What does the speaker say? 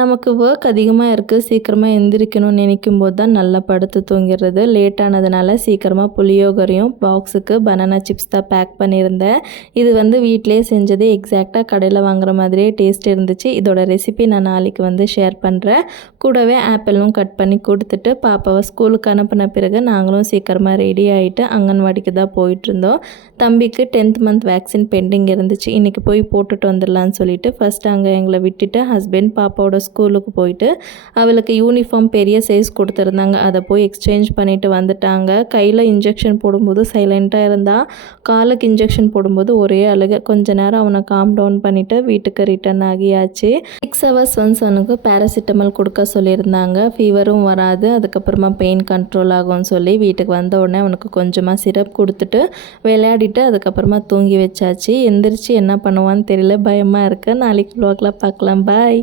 நமக்கு ஒர்க் அதிகமாக இருக்குது, சீக்கிரமாக எந்திரிக்கணும்னு நினைக்கும்போது தான் நல்லா படுத்து தூங்கிடுறது. லேட் ஆனதுனால சீக்கிரமாக புளியோகரையும் பாக்ஸுக்கு பனானா சிப்ஸ் தான் பேக் பண்ணியிருந்தேன். இது வந்து வீட்டிலேயே செஞ்சது, எக்ஸாக்டாக கடையில் வாங்குற மாதிரியே டேஸ்ட் இருந்துச்சு. இதோட ரெசிபி நான் நாளைக்கு வந்து ஷேர் பண்ணுறேன். கூடவே ஆப்பிளும் கட் பண்ணி கொடுத்துட்டு பாப்பாவை ஸ்கூலுக்கு அனுப்பின பிறகு நாங்களும் சீக்கிரமாக ரெடி ஆகிட்டு அங்கன்வாடிக்கு தான் போயிட்டுருந்தோம். தம்பிக்கு 10th மந்த் வேக்சின் பெண்டிங் இருந்துச்சு. இன்றைக்கி போய் போட்டுட்டு வந்துடலான்னு சொல்லிட்டு ஃபஸ்ட்டு அங்கே எங்களை விட்டுட்டு ஹஸ்பண்ட் பாப்பாவோட ஸ்கூலுக்கு போயிட்டு அவளுக்கு யூனிஃபார்ம் பெரிய சைஸ் கொடுத்துருந்தாங்க. அதை போய் எக்ஸ்சேஞ்ச் பண்ணிவிட்டு வந்துட்டாங்க. கையில் இன்ஜெக்ஷன் போடும்போது சைலண்ட்டாக இருந்தால், காலுக்கு இன்ஜெக்ஷன் போடும்போது ஒரே அழுக. கொஞ்ச நேரம் அவனை காம் டவுன் பண்ணிவிட்டு வீட்டுக்கு ரிட்டர்ன் ஆகியாச்சு. 6 hours ஒன்ஸ் அவனுக்கு பேராசிட்டமல் கொடுக்க சொல்லியிருந்தாங்க. ஃபீவரும் வராது, அதுக்கப்புறமா பெயின் கண்ட்ரோல் ஆகும்னு சொல்லி வீட்டுக்கு வந்த உடனே அவனுக்கு கொஞ்சமாக சிரப் கொடுத்துட்டு விளையாடிட்டு அதுக்கப்புறமா தூங்கி வச்சாச்சு. எந்திரிச்சு என்ன பண்ணுவான்னு தெரியல, பயமாக இருக்குது. நாளைக்கு vlogல பார்க்கலாம். பாய்.